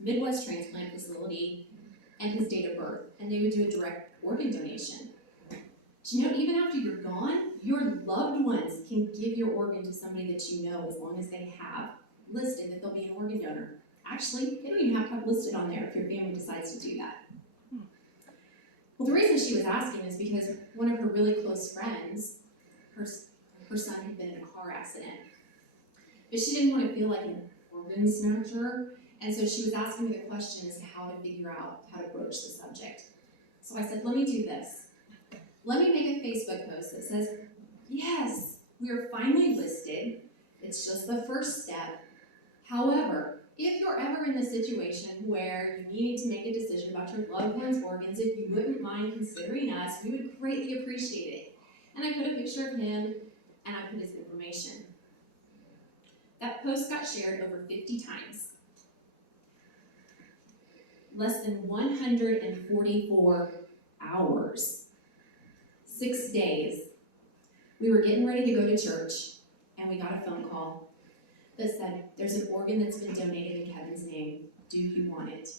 Midwest transplant facility and his date of birth, and they would do a direct organ donation. Do you know, even after you're gone, your loved ones can give your organ to somebody that you know, as long as they have listed that they'll be an organ donor. Actually, they don't even have to have listed on there if your family decides to do that. Well, the reason she was asking is because one of her really close friends, her son had been in a car accident. But she didn't want to feel like an organ snatcher, and so she was asking me the question as to how to figure out how to broach the subject. So I said, let me do this. Let me make a Facebook post that says, yes, we are finally listed. It's just the first step. However, if you're ever in the situation where you need to make a decision about your loved one's organs, if you wouldn't mind considering us, we would greatly appreciate it. And I put a picture of him, and I put his information. That post got shared over 50 times. Less than 144 hours. 6 days. We were getting ready to go to church, and we got a phone call that said, there's an organ that's been donated in Kevin's name. Do you want it?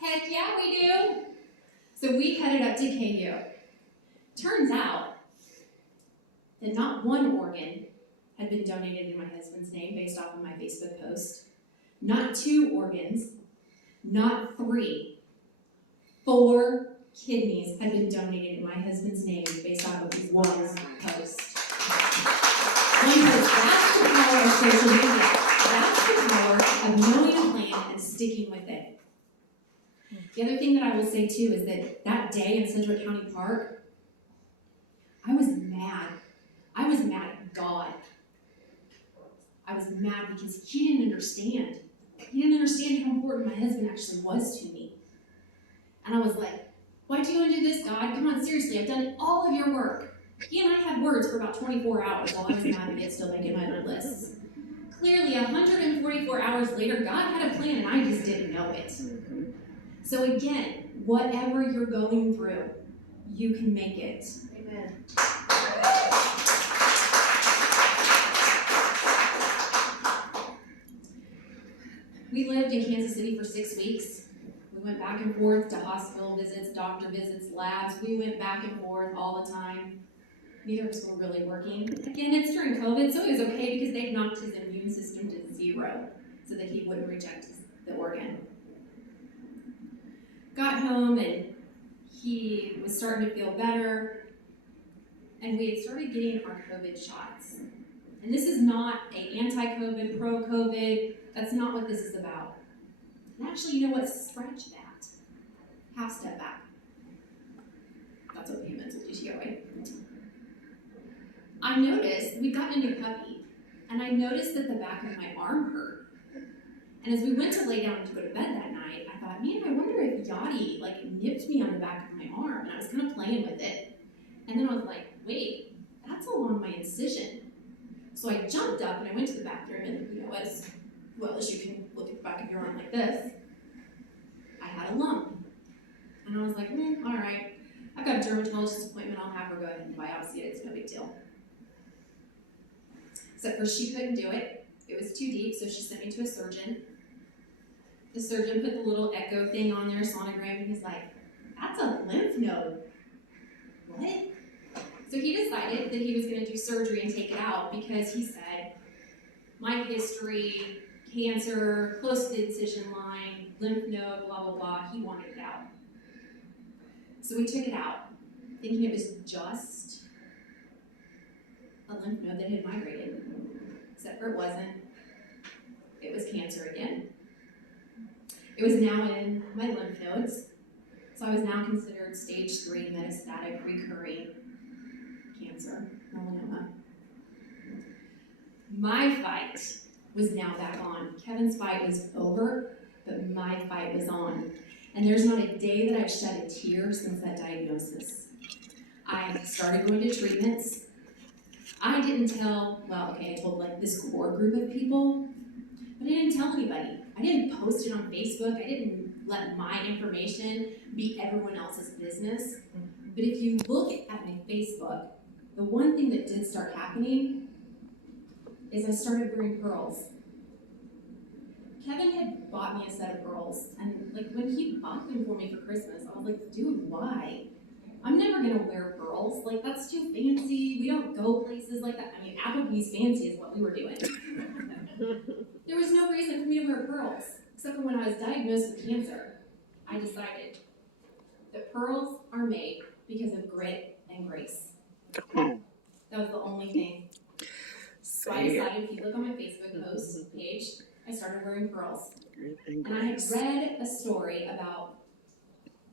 Heck yeah, we do! So we headed up to KU. Turns out that not one organ had been donated in my husband's name based off of my Facebook post. Not 2 organs, not 3. 4 kidneys had been donated in my husband's name based off of one post. One post. That's the power of social media. That's the power of knowing a plan and sticking with it. The other thing that I will say too is that day in Sedgwick County Park, I was mad. I was mad at God. I was mad because he didn't understand. He didn't understand how important my husband actually was to me. And I was like, why do you want to do this, God? Come on, seriously, I've done all of your work. He and I had words for about 24 hours while I was mad at it still making my other lists. Clearly, 144 hours later, God had a plan and I just didn't know it. So again, whatever you're going through, you can make it. Amen. We lived in Kansas City for 6 weeks. We went back and forth to hospital visits, doctor visits, labs. We went back and forth all the time. Neither of us were really working. Again, it's during COVID, so it was okay because they knocked his immune system to 0 so that he wouldn't reject the organ. Got home and he was starting to feel better, and we had started getting our COVID shots. And this is not an anti-COVID, pro-COVID. That's not what this is about. And actually, you know what? Scratch that. Half step back. That's what payments will do to you, right? I noticed, we'd gotten a new puppy, and I noticed that the back of my arm hurt. And as we went to lay down to go to bed that night, I thought, man, I wonder if Yachty nipped me on the back of my arm, and I was kind of playing with it. And then I was like, wait, that's along my incision. So I jumped up and I went to the bathroom, and as well as you can look at the back of your arm like this, I had a lump. And I was like, all right, I've got a dermatologist appointment, I'll have her go ahead and biopsy it, it's no big deal. Except for she couldn't do it. It was too deep, so she sent me to a surgeon. The surgeon put the little echo thing on there, sonogram, and he's like, that's a lymph node. What? So he decided that he was going to do surgery and take it out because he said, my history, cancer, close to the incision line, lymph node, blah, blah, blah, he wanted it out. So we took it out, thinking it was just a lymph node that had migrated, except for it wasn't. It was cancer again. It was now in my lymph nodes, so I was now considered stage 3 metastatic recurring cancer, melanoma. My fight was now back on. Kevin's fight was over, but my fight was on. And there's not a day that I've shed a tear since that diagnosis. I started going to treatments. I didn't tell, I told this core group of people, but I didn't tell anybody. I didn't post it on Facebook. I didn't let my information be everyone else's business. But if you look at my Facebook, the one thing that did start happening is I started wearing pearls. Kevin had bought me a set of pearls, and like when he bought them for me for Christmas, I was like, dude, why? I'm never gonna wear pearls. Like, that's too fancy. We don't go places like that. I mean, Applebee's fancy is what we were doing. There was no reason for me to wear pearls, except for when I was diagnosed with cancer. I decided that pearls are made because of grit and grace. That was the only thing. So I decided, if you look on my Facebook post page, I started wearing pearls. And I had read a story about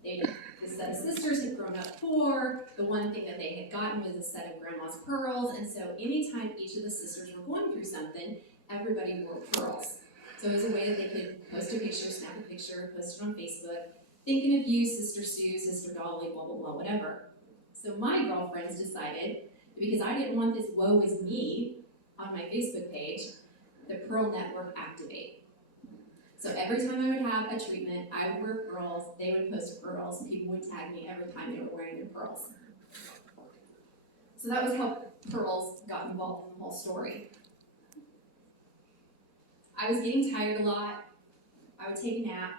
this set of sisters had grown up poor. The one thing that they had gotten was a set of grandma's pearls. And so anytime each of the sisters were going through something, everybody wore pearls. So it was a way that they could post a picture, snap a picture, post it on Facebook. Thinking of you, Sister Sue, Sister Dolly, blah, blah, blah, whatever. So my girlfriends decided, because I didn't want this woe is me on my Facebook page, the Pearl Network activate. So every time I would have a treatment, I would wear pearls, they would post pearls, and people would tag me every time they were wearing their pearls. So that was how pearls got involved in the whole story. I was getting tired a lot. I would take a nap,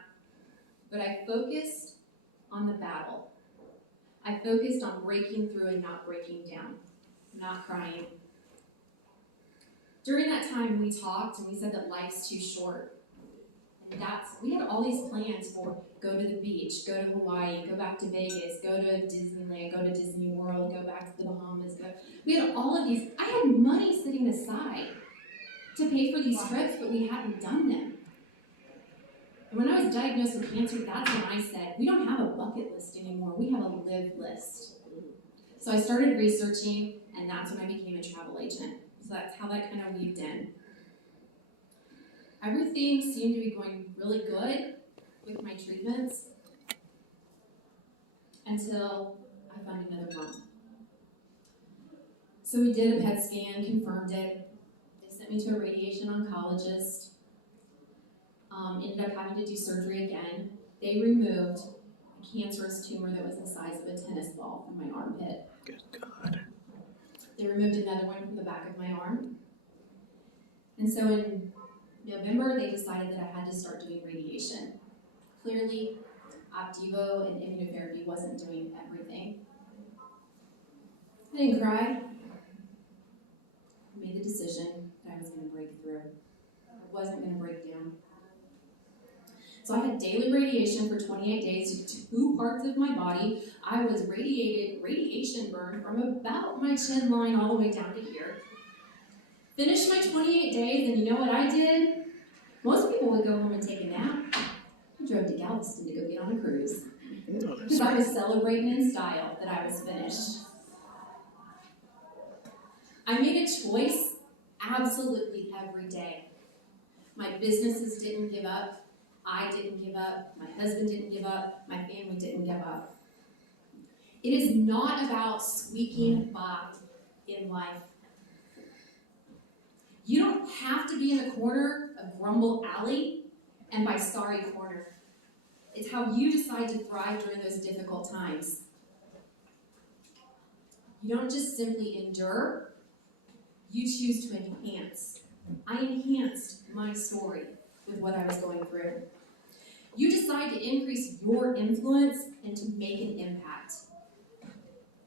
but I focused on the battle. I focused on breaking through and not breaking down, not crying. During that time, we talked and we said that life's too short. And we had all these plans for go to the beach, go to Hawaii, go back to Vegas, go to Disneyland, go to Disney World, go back to the Bahamas. We had all of these. I had money sitting aside to pay for these trips, but we hadn't done them. And when I was diagnosed with cancer, that's when I said, we don't have a bucket list anymore. We have a live list. So I started researching, and that's when I became a travel agent. So that's how that kind of weaved in. Everything seemed to be going really good with my treatments until I found another lump. So we did a PET scan, confirmed it. They sent me to a radiation oncologist. Ended up having to do surgery again. They removed a cancerous tumor that was the size of a tennis ball from my armpit. Good God. They removed another one from the back of my arm. And so in November, they decided that I had to start doing radiation. Clearly, Opdivo and immunotherapy wasn't doing everything. I didn't cry. I made the decision that I was going to break through. I wasn't going to break down. So I had daily radiation for 28 days to 2 parts of my body. I was radiation burn from about my chin line all the way down to here. Finished my 28 days, and you know what I did? Most people would go home and take a nap. I drove to Galveston to go get on a cruise. Because I was celebrating in style that I was finished. I made a choice absolutely every day. My businesses didn't give up. I didn't give up. My husband didn't give up. My family didn't give up. It is not about squeaking by in life. You don't have to be in the corner of Grumble Alley and by Sorry Corner. It's how you decide to thrive during those difficult times. You don't just simply endure, you choose to enhance. I enhanced my story with what I was going through. You decide to increase your influence and to make an impact.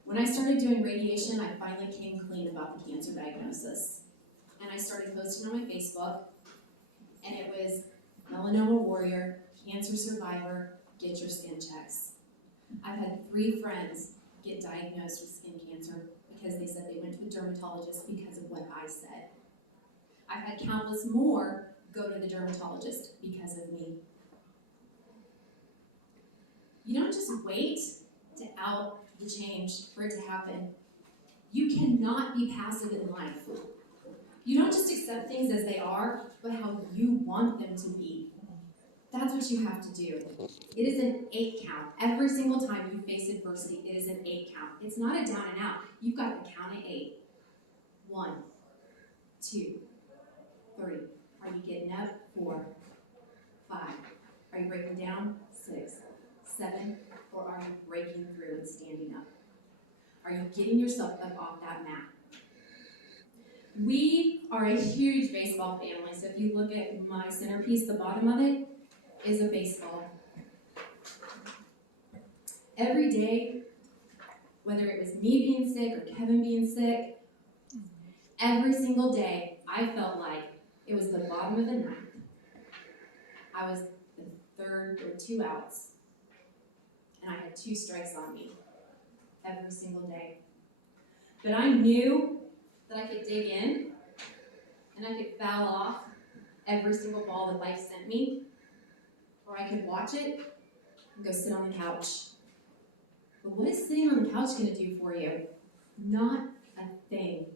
When I started doing radiation, I finally came clean about the cancer diagnosis. And I started posting on my Facebook, and it was melanoma warrior, cancer survivor, get your skin checks. I've had 3 friends get diagnosed with skin cancer because they said they went to a dermatologist because of what I said. I've had countless more go to the dermatologist because of me. You don't just wait to out the change for it to happen. You cannot be passive in life. You don't just accept things as they are, but how you want them to be. That's what you have to do. It is an 8 count. Every single time you face adversity, it is an 8 count. It's not a down and out. You've got to count at 8. 1, 2, 3. Are you getting up? 4, 5. Are you breaking down? 6, 7. Or are you breaking through and standing up? Are you getting yourself up off that mat? We are a huge baseball family, so if you look at my centerpiece, the bottom of it is a baseball. Every day, whether it was me being sick or Kevin being sick, every single day, I felt like it was the bottom of the ninth. I was the third or 2 outs, and I had 2 strikes on me every single day. But I knew that I could dig in, and I could foul off every single ball that life sent me, or I could watch it and go sit on the couch. But what is sitting on the couch going to do for you? Not a thing.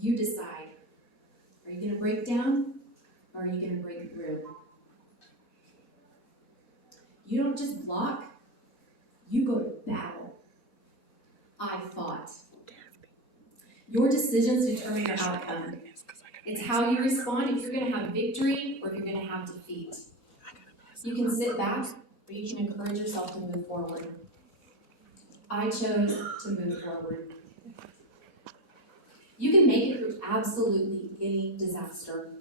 You decide. Are you going to break down, or are you going to break through? You don't just block, you go to battle. I fought. Your decisions determine your outcome. It's how you respond if you're going to have victory or if you're going to have defeat. You can sit back, or you can encourage yourself to move forward. I chose to move forward. You can make it through absolutely any disaster.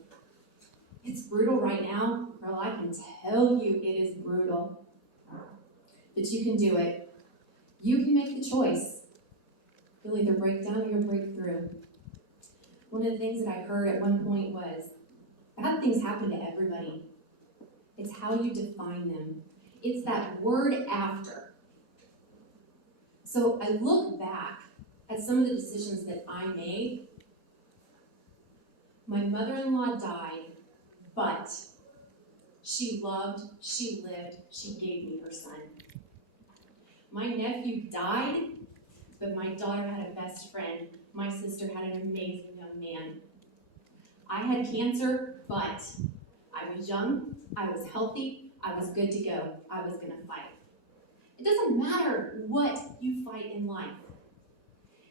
It's brutal right now. Girl, I can tell you it is brutal. But you can do it. You can make the choice. You'll either break down or you'll break through. One of the things that I heard at one point was, bad things happen to everybody. It's how you define them. It's that word after. So I look back at some of the decisions that I made. My mother-in-law died, but she loved, she lived, she gave me her son. My nephew died, but my daughter had a best friend. My sister had an amazing young man. I had cancer, but I was young, I was healthy, I was good to go. I was going to fight. It doesn't matter what you fight in life.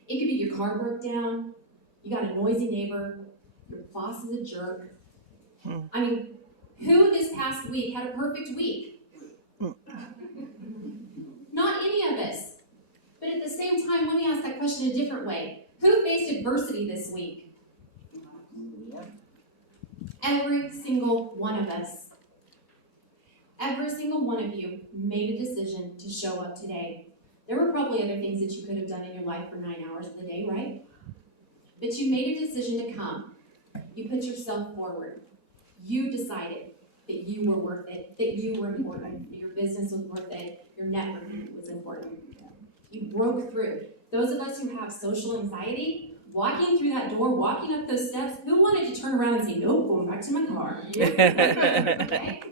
It could be your car broke down, you got a noisy neighbor, your boss is a jerk. I mean, who this past week had a perfect week? Not any of us. But at the same time, let me ask that question a different way. Who faced adversity this week? Every single one of us. Every single one of you made a decision to show up today. There were probably other things that you could have done in your life for 9 hours of the day, right? But you made a decision to come. You put yourself forward. You decided that you were worth it, that you were important, that your business was worth it, your networking was important. You broke through. Those of us who have social anxiety, walking through that door, walking up those steps, who wanted to turn around and say, nope, going back to my car? Okay?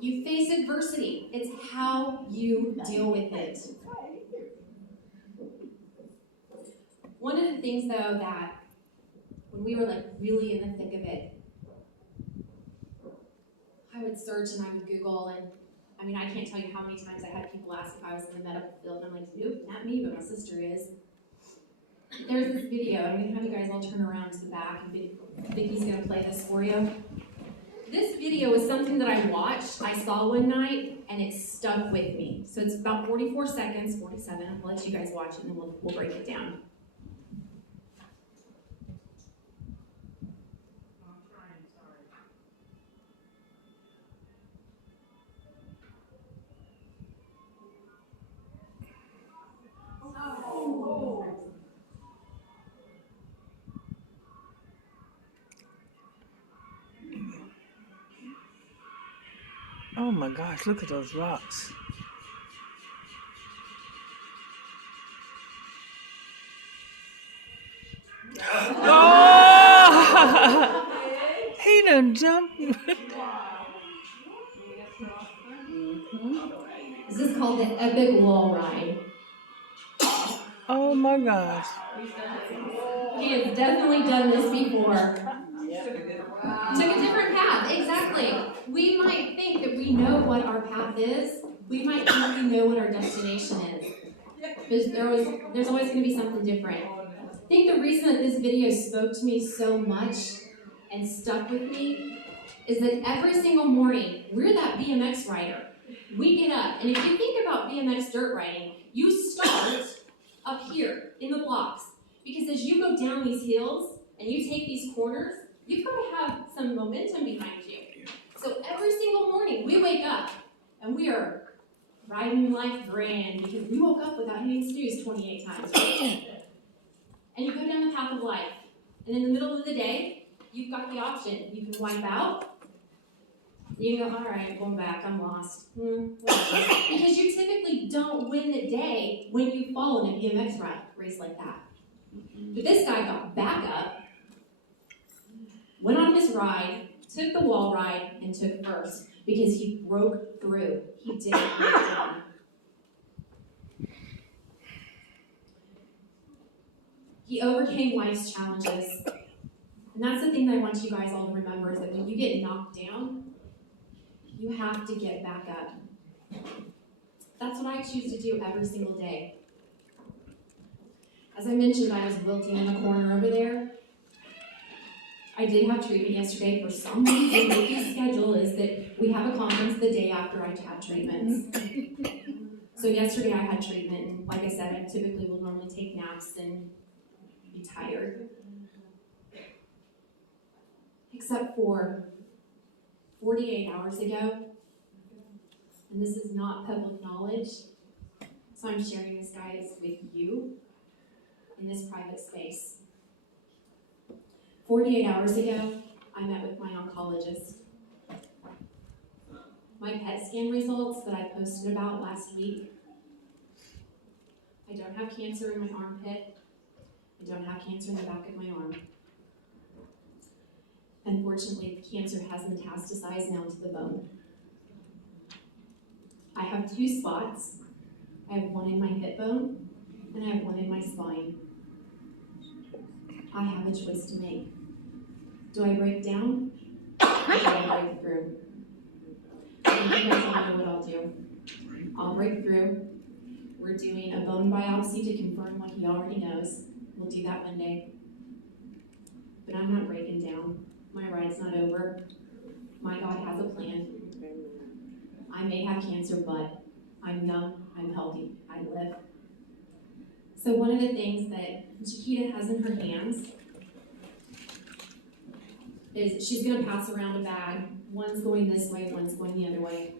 You face adversity. It's how you deal with it. One of the things, though, that when we were like really in the thick of it, I would search and I would Google, and I mean, I can't tell you how many times I had people ask if I was in the medical field, and I'm like, nope, not me, but my sister is. There's this video. I'm going to have you guys all turn around to the back, and Vicky's going to play this for you. This video is something that I watched, I saw one night, and it stuck with me. So it's about 44 seconds, 47. I'll let you guys watch it, and then we'll break it down. Oh my gosh, look at those rocks. Oh! He done jumped. This is called the epic wall ride. Oh my gosh. He has definitely done this before. Took a different path, exactly. We might think that we know what our path is. We might think we know what our destination is. But there's always going to be something different. I think the reason that this video spoke to me so much and stuck with me is that every single morning, we're that BMX rider. We get up, and if you think about BMX dirt riding, you start up here in the blocks. Because as you go down these hills and you take these corners, you've got to have some momentum behind you. So every single morning we wake up and we are riding life grand because we woke up without hitting snooze 28 times. Right? And you go down the path of life. And in the middle of the day, you've got the option. You can wipe out. You go, all right, going back, I'm lost. Because you typically don't win the day when you fall in a BMX race like that. But this guy got back up, went on his ride, took the wall ride, and took first because he broke through. He didn't break down. He overcame life's challenges. And that's the thing that I want you guys all to remember is that when you get knocked down, you have to get back up. That's what I choose to do every single day. As I mentioned, I was wilting in the corner over there. I did have treatment yesterday. For some reason, Nikki's schedule is that we have a conference the day after I had treatments. So yesterday I had treatment, and like I said, I typically will normally take naps and be tired. Except for 48 hours ago, and this is not public knowledge, so I'm sharing this, guys, with you in this private space. 48 hours ago, I met with my oncologist. My PET scan results that I posted about last week, I don't have cancer in my armpit. I don't have cancer in the back of my arm. Unfortunately, the cancer has metastasized now to the bone. I have 2 spots. I have one in my hip bone, and I have one in my spine. I have a choice to make. Do I break down, or do I break through? I think you guys all know what I'll do. I'll break through. We're doing a bone biopsy to confirm what he already knows. We'll do that Monday. But I'm not breaking down. My ride's not over. My God has a plan. I may have cancer, but I'm young, I'm healthy, I live. So one of the things that Chiquita has in her hands is she's going to pass around a bag. One's going this way, one's going the other way.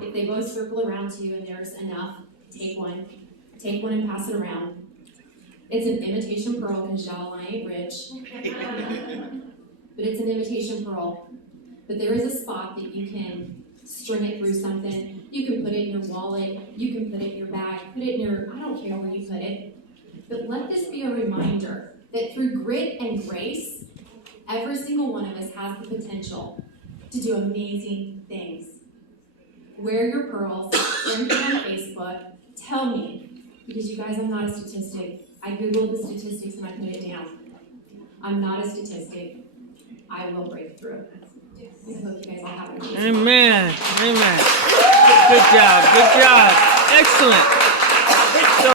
If they both circle around to you and there's enough, take one. Take one and pass it around. It's an imitation pearl because y'all, I ain't rich. But it's an imitation pearl. But there is a spot that you can string it through something. You can put it in your wallet. You can put it in your bag. Put it in your, I don't care where you put it. But let this be a reminder that through grit and grace, every single one of us has the potential to do amazing things. Wear your pearls, share them on Facebook. Tell me, because you guys, I'm not a statistic. I Googled the statistics and I put it down. I'm not a statistic. I will break through. I hope you guys all have a good day. Amen. Amen. Good job. Good job. Excellent.